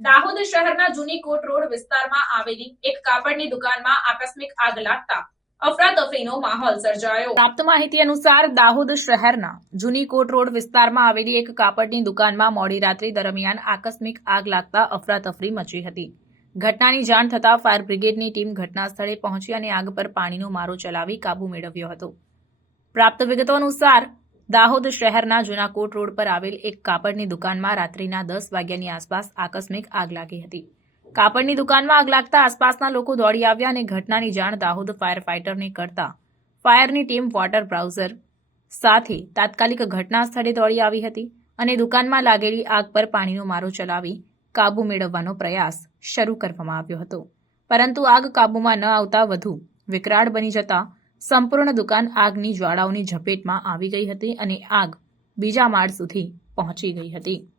દાહોદ શહેરના જૂની કોટ રોડ વિસ્તારમાં આવેલી એક કાપડની દુકાનમાં આકસ્મિક આગ લાગતા પ્રાપ્ત માહિતી અનુસાર દાહોદ શહેરના જૂની કોટ રોડ વિસ્તારમાં આવેલી એક કાપડની દુકાનમાં મોડી રાત્રિ દરમિયાન આકસ્મિક આગ લાગતા અફરાતફરી મચી હતી. ઘટનાની જાણ થતાં ફાયર બ્રિગેડની ટીમ ઘટના સ્થળે પહોંચી અને આગ પર પાણીનો મારો ચલાવી કાબુ મેળવ્યો હતો. પ્રાપ્ત વિગતો અનુસાર દાહોદ શહેરના જૂના કોટ રોડ પર આવેલ એક કાપડની દુકાનમાં રાત્રિના દસ વાગ્યાની આસપાસ આકસ્મિક આગ લાગી હતી. કાપડની દુકાનમાં આગ લાગતા આસપાસના લોકો દોડી આવ્યા અને ઘટનાની જાણ દાહોદ ફાયર ફાઇટરને કરતા ફાયરની ટીમ વોટર બ્રાઉઝર સાથે તાત્કાલિક ઘટના સ્થળે દોડી આવી હતી અને દુકાનમાં લાગેલી આગ પર પાણીનો મારો ચલાવી કાબુ મેળવવાનો પ્રયાસ શરૂ કરવામાં આવ્યો હતો. પરંતુ આગ કાબુમાં ન આવતા વધુ વિકરાળ બની જતા સંપૂર્ણ દુકાન આગની જ્વાળાઓની ઝપેટમાં આવી ગઈ હતી અને આગ બીજા માળ સુધી પહોંચી ગઈ હતી.